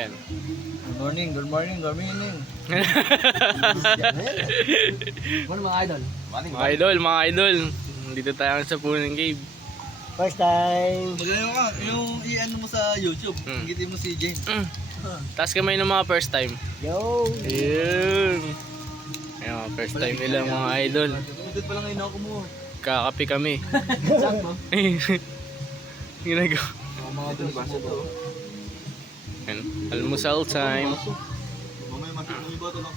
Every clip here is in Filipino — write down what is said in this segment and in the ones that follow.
Yan. Good morning, good morning, good morning. Ano mga idol? Mga idol. Dito tayo sa Punong Cave. First time. Magaling ka, yung i-ano mo sa YouTube, gitin mo si Jane. Taas kamay ng mga first time. Yo. Ayun. Ayun, first time nila mga idol. Dito pa lang ngayon ako mo. Kakapi kami. Saan mo? Ginagawa. Mga tulbasa to. Yan. Almusal time. Mamaya matulong iba ito lang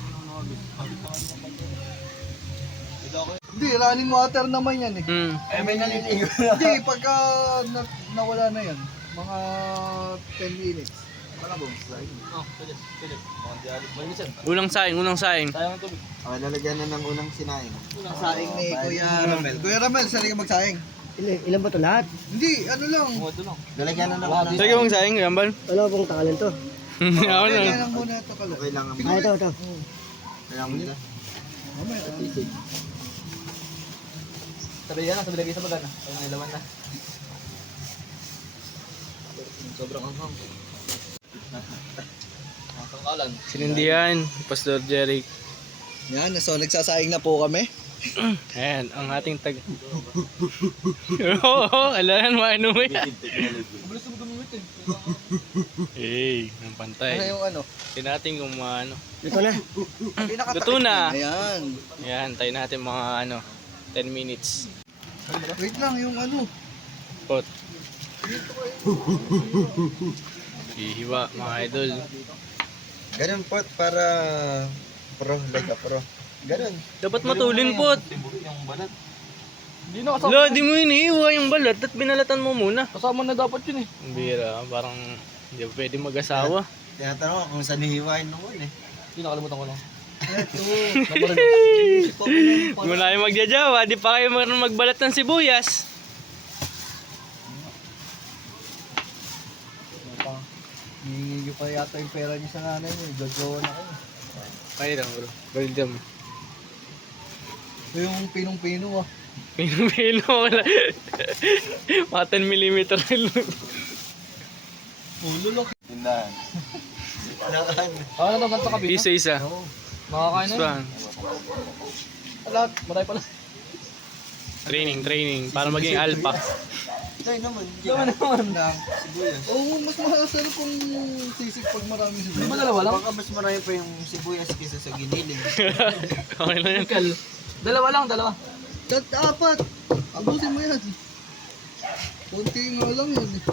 Hindi, running water naman yan eh. Ay, may naliligo. Hindi, pagka nawala na yan, mga 10 minutes. Malabong, slide. Oh, pwede. Mga dialis. Malinis yan. Unang saing. Sayang ang tubig. Lalagyan na ng unang sinaing. Unang saing ni Kuya Ramel. Kuya Ramel, sali ka magsaing. Ilan ba ito lahat? Hindi, ano lang. Ito lang. Lalagyan na ng unang Sige mong saing, Gambal. Wala pong tangalan to. Ako na. Kaya lang muna ito pala. Okay lang. Ah, ito. Kailangan mo nila. Mamaya, Sabi yan, sabi lagay sa bagan. Ay, may laman na. Sobrang anghang. Masangkalan. Sinindihan, Pastor Jeric. Yan, so nagsasaing na po kami. Ayan, ang ating tag... Oo, kailangan maano mo yan. Mabilis mo gumamit eh. Hey, ng Ano pantay. yung ano? Tingnan natin kung maano. Ito na. Pinakatakip Luto na. Ayan. Ayan, tayo natin mga 10 minutes. Wait lang, yung ano. Pot. Hihiwa, mga idol. Ganun pot para pro, like a pro. Ganun. Dapat matulin, pot. Yung balat. Hindi na Lo, di mo hinihiwa yung balat at binalatan mo muna. Kasama na dapat yun eh. Ang bira, parang hindi pwede mag-asawa. Tinatanong ko kung saan hihiwain noon eh. Hindi nakalimutan ko lang. Hindi mo na kayo magjajawa, di pa kayo marunong magbalat ng sibuyas. Hihingi pa yata yung pera niya sa nanay niya. Jojowa na kayo. Ay lang bro, balitam. Yung pinong-pino ah. Pino wala. Mga 10mm lang. Ulo laki. Tindahan. Tindahan. Ano to, ganito kabila? Isa-isa. Oo. Makakain na yun. Span. Lahat, maray pala. Training, para maging alpha. Ay naman. Naman lang. Sibuyas. Oo, mas masarap kung sisig pag maraming sibuyas. Di ba dalawa lang? Baka mas marami pa yung sibuyas kaysa sa giniling. Okay na yan. Dalawa lang. Apat. Abusin mo yan. Kunti nga lang yun eh.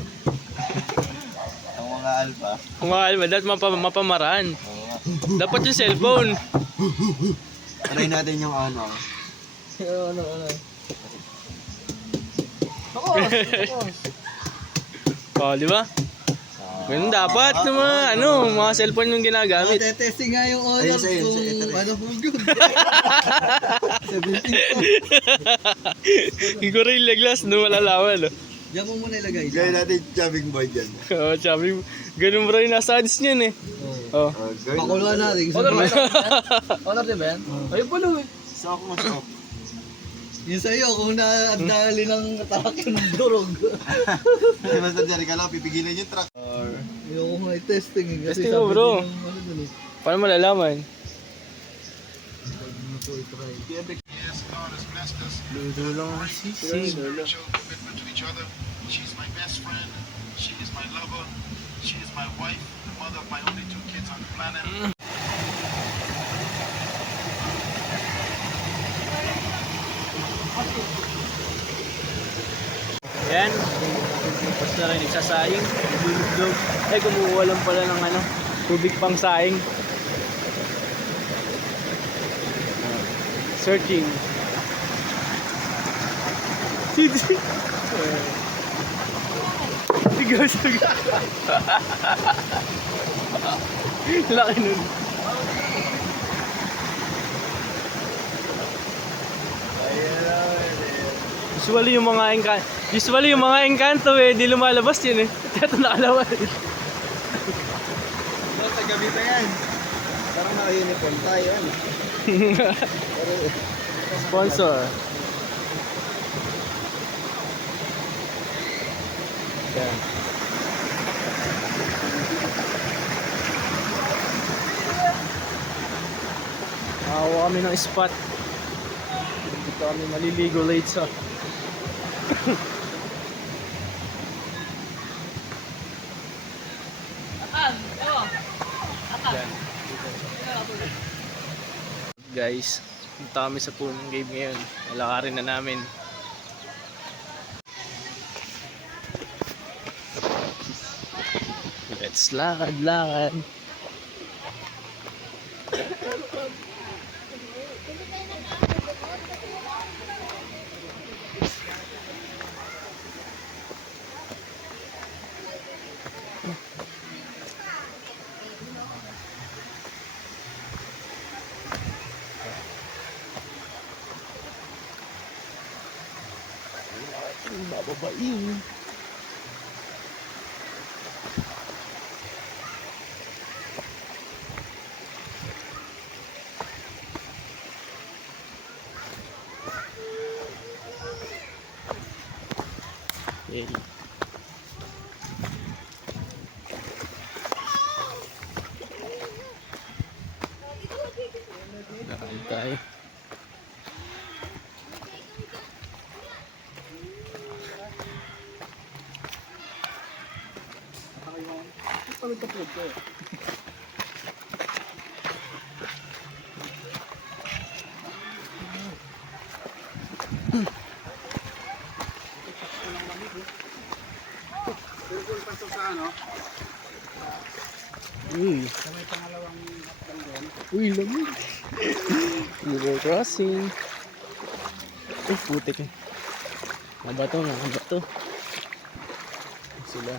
Ang mga alba. Kung alpha, dapat mapamaraan. Oo nga. Dapat yung cellphone. Try natin yung ano. Ano. Ako. Oh, di ba? Ganun dapat ng mga mga cellphone yung ginagamit. Testing nga yung honor Ayun, sa'yo, kung sa'yo, ito rin. ano po yun. 17 po. Yung Gorilla Glass, doon malalaman. Diyan mo muna ilagay. Gawin natin chubbing boy dyan. Oh, sabi mo, ganun bro yung nasa ads niyan eh. Oh. Gawin Pakuluan natin. Honor din ba yan? Ayun pala eh. Sok mo, sok. Yun sa'yo, kung naandali ng atake ng durog. Basta dyan, ka lang, pipigilan yung truck. Ayoko nga i-testing eh. Kasi Testing mo, sabi bro. din ng ano dun eh. Paano malalaman? Dulo lang ang sisig. Commitment to each other. She's my best friend. She is my lover. She is my wife, the mother of my only 2 kids on the planet. Yan. Tapos na rin nagsasaing. Dulog-dog. Ay, kumukuha lang pala ng tubig pang saing. Searching. Sigaw. Laki nun. Usually yung mga engkanto di lumalabas yun eh. Ito nakalawa eh. Sa gabi pa yan. Parang naka-uniform tayo, ano? Sponsor. Yan. Nakakuha kami ng spot. Dito kami maliligo late sa guys, punta kami sa punong cave ngayon. Lalakarin na namin. Let's lakad-lakad. Bababain. Yay. Lakad tayo. Uy. Uy, lamig. River crossing. Uy, putik eh. Mga bato. Sila.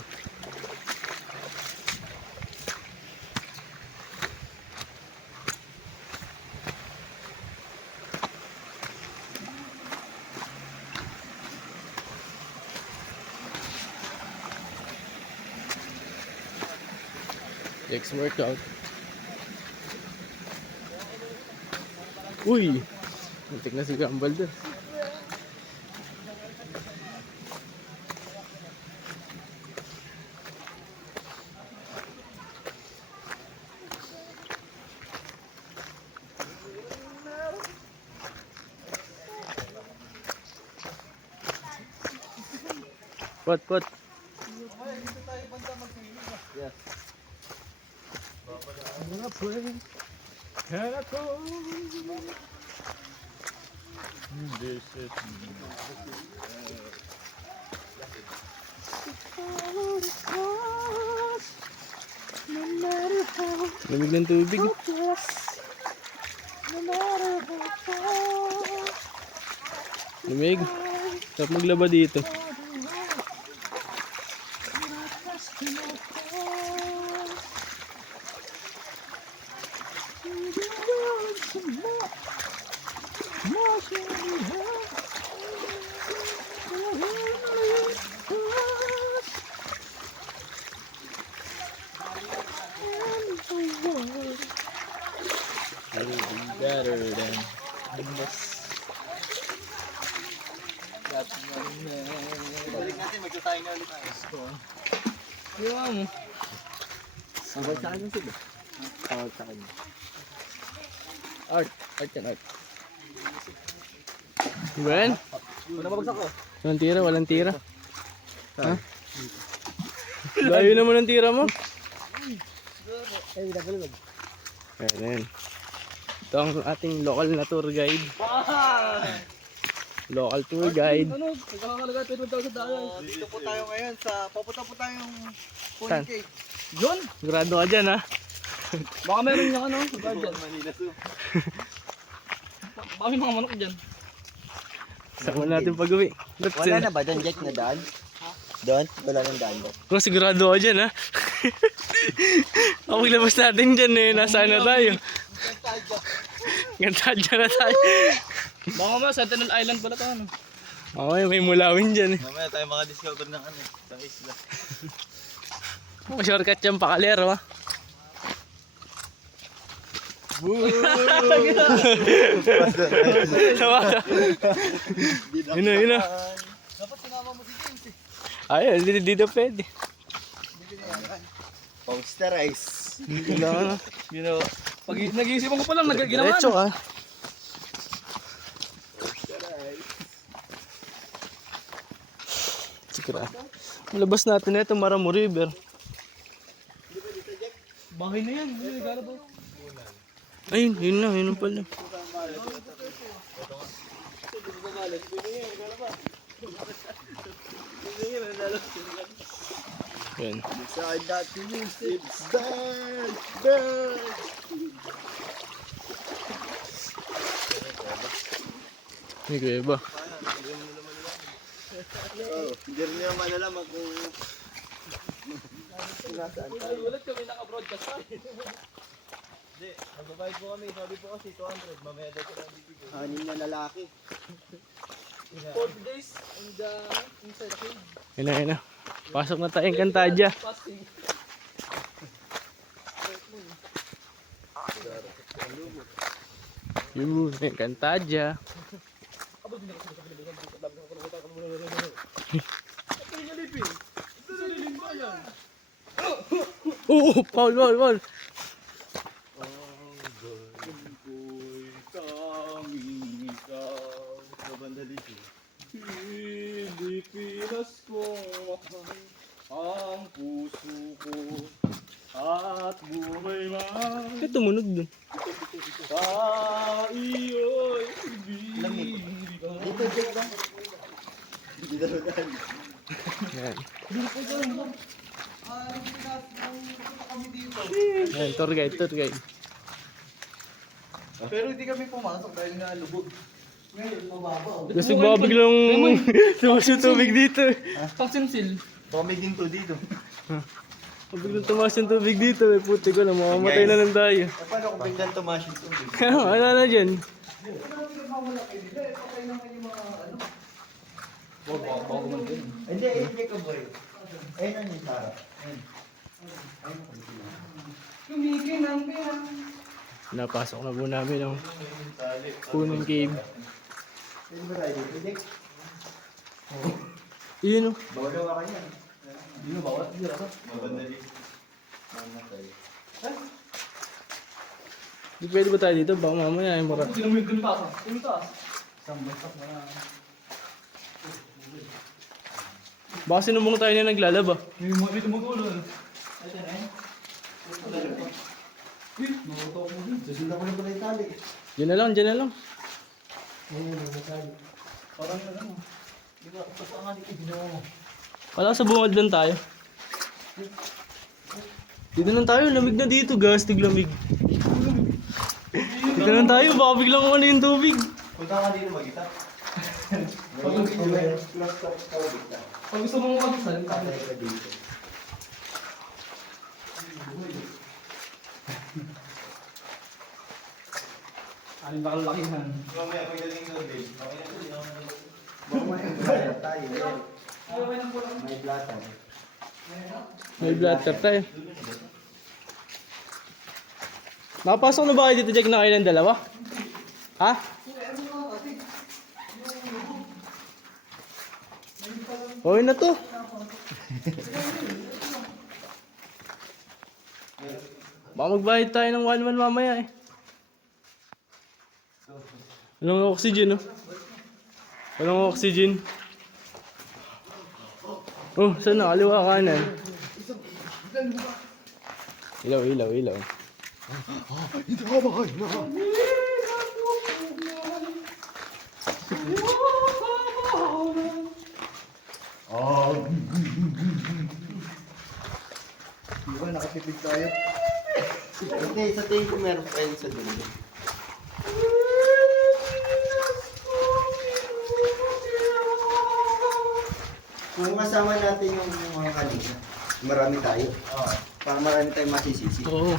Next workout. Uy! Muntik na si Gambal doon. Pot. Lamig ng tubig. Lamig. Sarap maglaba dito. Better than this. Balik natin, magtatay na ulit tayo. Yung Sambal sa akin sila. Sambal sa akin. art yan, art. Ben? Wala mabagsak ko. Walang tira. Ha? Layo naman ang tira mo. Ay, dapat. Ayan. Ito ang ating local na tour guide. Local tour guide. Ano? Nagkakalaga tayo daw sa dalan. Dito po tayo ngayon sa papunta po tayong Saan? Pony Cave. Yun! Sigurado ka dyan ha. Baka meron yung ano, dyan. Manila Zoo. Baka may mga manok dyan. Saka natin pag-uwi. Wala na ba doon, Jack, na daan? Doon? Wala nang daan doon. Bro, sigurado ka dyan ha. Ang paglabas natin dyan eh. Nasaan na tayo? Gantadya na tayo. Baka mga Sentinel Island pala ito ano. Okay, may mulawin dyan eh. Mamaya tayo mga discover ng ano, sa isla. Shortcut yan pakalero ha. Yun na. Dapat sinama mo si James eh. Ayun, dito pwede. Posterize. Kailangan na. You know, pag nag-iisipan ko pa lang, ginawa Diretso na. ka. Grabe. Malabas natin na ito, Maramo River. Bahay na yan. Ayun, yun na pala. Yan. Decide not to use it. Burn! Burn! May kuya ba? Oh, hindi rin naman malalaman kung Ulit kami naka-broadcast tayo. Hindi, magbabayad po kami. Sabi po kasi 200. Mamaya daw ko lang bibigay. hanin na lalaki. 4 days in the inside cave. Yun na. Pasok na tayong Kantadya. Yun, yung Kantadya. Oo, Paul. Pilipinas ko, ang puso ko, at buhay man. Ito tumunog dun. Sa iyo'y ibig. Dito, Jake lang. Dito lang. Yan. Yan, tour guide. Pero hindi kami pumasok dahil nalubog. Ngayon, mababaw. Kasi baka biglang tumas yung tubig dito. Pagsinsil. Pamigin to dito. Biglang tumas yung tubig dito. Puti ko na, mamamatay na lang tayo. Paano kung biglang tumaas yung tubig? Ano na dyan? Hindi, hindi ko boy. Ayun ang yung sarap. Tumigin ang pera. Napasok na po namin ang punong cave. Ayun ba tayo dito, Jake? Yun o. Bawal daw ka niyan. Hindi mo bawat. Hindi ako. Mabandali. Mamatay. Di pwede ba tayo dito? Baka mamaya ay mura. Sino mo yung ganun pa? Yung taas. Isang basak na. Baka sinumong tayo na naglalaba. May tumutulo. Ay, tanay. Susundan ko na pala yung tali. Diyan na lang. Parang na lang. Di ba? Kapag ko ginawa mo. Wala sa bungad lang tayo. Dito lang tayo, lamig na dito, gastig lamig. Dito lang tayo, baka biglang ano yung tubig. Punta ka dito mag-isa. Pag gusto mong mag-isal, Patay ka dito. alin ba kalakihan? Mamaya pagdating doon, babe. Mamaya blatter tayo. May blatter. May blatter tayo. Nakapasok na ba kayo dito, Jack, na kayo ng dalawa? Ha? Okay na to. Baka magbayad tayo ng 1-1 mamaya eh. Walang oxygen, no? Walang oxygen. Oh, saan na? Kaliwa kanan. Ilaw. Ito ka ba kayo? Di ba, nakatipid tayo. Hindi, sa tingin ko meron pa yun sa dulo. Kung kasama natin yung mga kanina, marami tayo. Para marami tayong masisisi. Oo.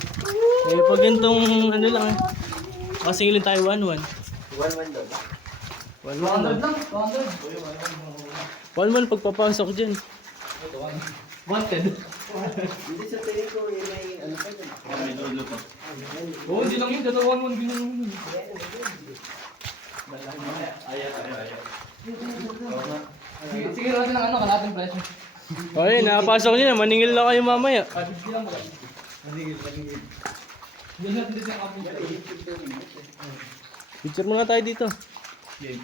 Eh, pag ganitong ano lang eh. Kasingilin tayo 1-1. 1-1 doon. 1-1 lang. 1-1 pagpapasok dyan. Wanted. Hindi sa tingin ko, may ano pa dyan. May dulo pa. Oo, hindi lang yun. Dalawan mo. Ginanong yun. Sige natin ang ano, kalating presyo. Okay, nakapasok nyo na. Maningil lang kayo mamaya. Sige lang mo. Manigil. Diyan natin din ang apo. Picture muna tayo dito. Yeah.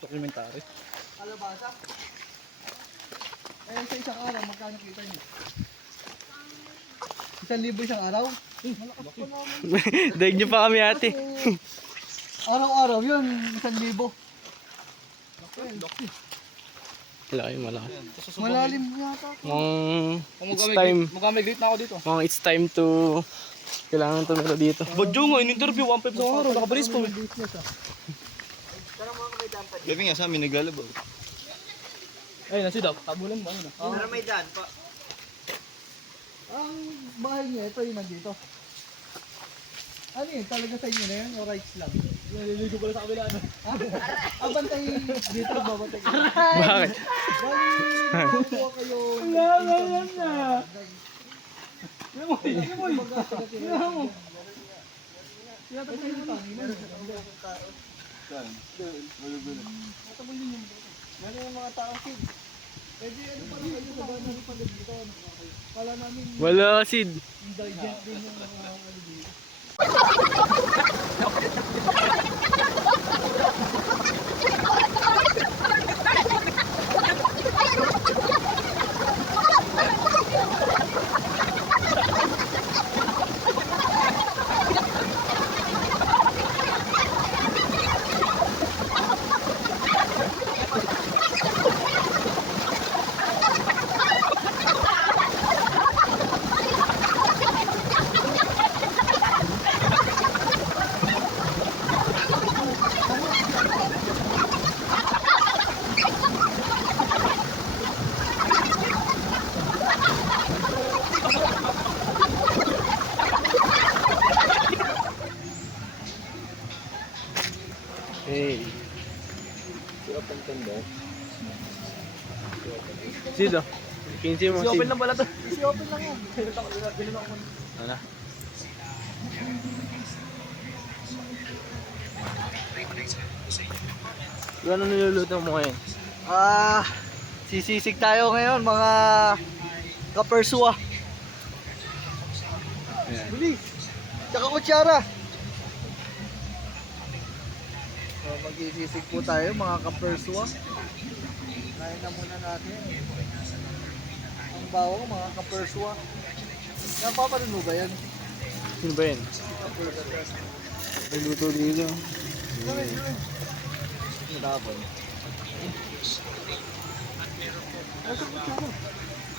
Dokumentary. Kalabasa. Eh, sa isang araw, magkano kita niyo? 1,000 isang araw? Malakas pa naman. Daig niyo pa kami ate. Araw-araw yun, 1,000. Malaki, malaki. Malalim yata. It's time. Mag-migrate na ako dito. It's time to... Kailangan tumira dito. Badyo nga, in-interview, 1.5 sa araw. Nakabalis pa. Gabi nga sa amin naglalabaw. Ay, nasi daw. Tabulan ba? Pero may daan pa. Ang bahay niya, ito yung nandito. Ano yun? Talaga sa inyo na yun? O rights lang? Naliligo pala sa kabila. Abantay dito, babantay. Bakit? Bali, kukuha kayo. Yan yung mga tao, Sid. Pwede ano pa rin kayo sa bahay namin pag dito. Kala namin Wala Sid. indulgent din yung mga ano dito. Hey. Sid oh. 15 mo Sid. Open lang pala to. Easy open lang yan. Ano? Ano niluluto mo ngayon? Sisisig tayo ngayon mga kaperswa. Bilis! Tsaka kutsara. So, mag-isisig po tayo mga kaperswa. Kain na muna natin. Ang bawang mga kaperswa. Napapanuno ba yan? Sino ba yan? Nagluto dito.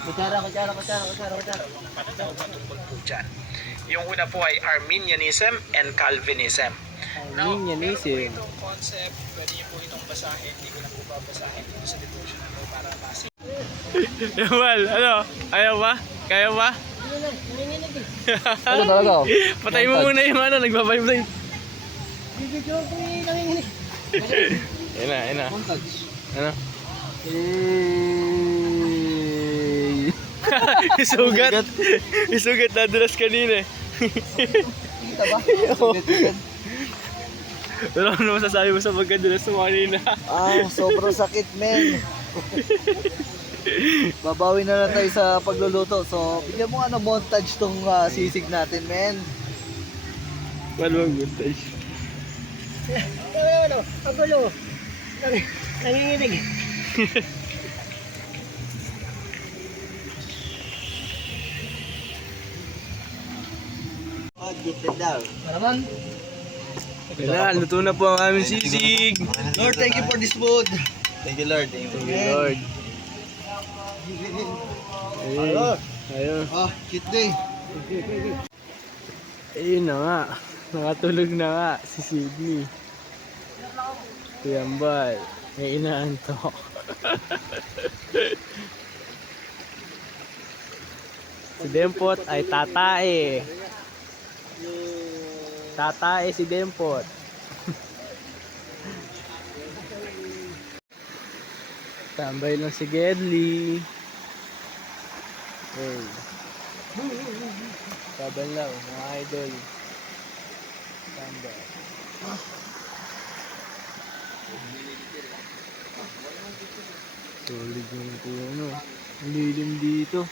Kutsara. Dyan. Yung una po ay Arminianism and Calvinism. Arminianism. Itong concept, pwede niyo po itong basahin. Hindi ko na po babasahin dito sa devotion ko para masin. Yamal, ano? Ayaw ba? Kaya ba? Ano talaga? Patay mo muna yung ano, nagbabibrate. Ayun na. Montage. Ano? Isugat. Isugat nadulas kanina eh. Kita ba? Pero ano masasabi mo sa pagkadulas mo kanina? Sobrang sakit, men. Babawi na lang tayo sa pagluluto. So, bigyan mo nga ng montage tong sisig natin, men. Wala bang montage? Ang gulo. Nanginginig. Gifted daw. Maraman. Kailan, luto na po ang aming sisig. Lord, thank you for this food. Thank you Lord. Thank you Lord. Ayun. Cheat day. Ayun na nga. Nakatulog na nga si Sydney. Tuyambal. May inaantok. Si Dempot ay tatae. Tatae si Dempot. Tambay lang si Gedli. Hey. Sabanlaw, mga idol. Tambay. Solid yung puno. Ang lilim dito.